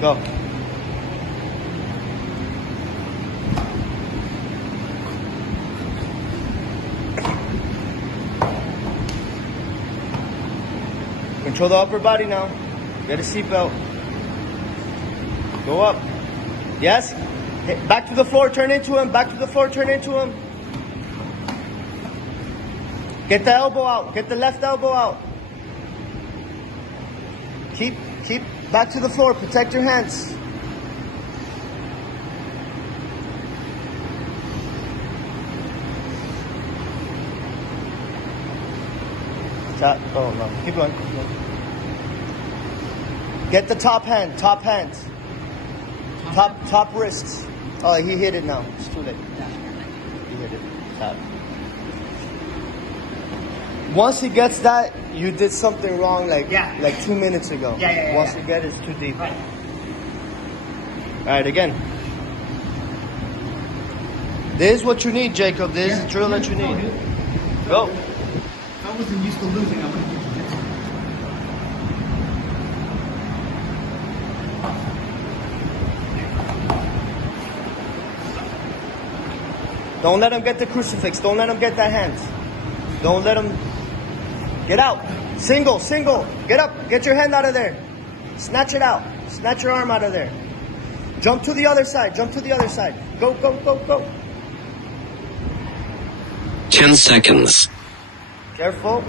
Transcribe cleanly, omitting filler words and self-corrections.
Go. Control the upper body now. Get a seatbelt. Go up. Yes. Back to the floor, turn into him. Back to the floor, turn into him. Get the elbow out. Get the left elbow out. Keep back to the floor. Protect your hands. Oh no. Keep going. Get the top hand. Top hands. Top wrists. Oh, he hit it now. It's too late. He hit it. Stop. Once he gets that, you did something wrong like 2 minutes ago. Once you get it, it's too deep. Right. All right, again. This is what you need, Jacob. This is the drill that you need. Go. I wasn't used to losing. I wasn't used to Jitsu. Don't let him get the crucifix. Don't let him get that hand. Don't let him... Get out. Single. Get up. Get your hand out of there. Snatch it out. Snatch your arm out of there. Jump to the other side. Go. 10 seconds. Careful.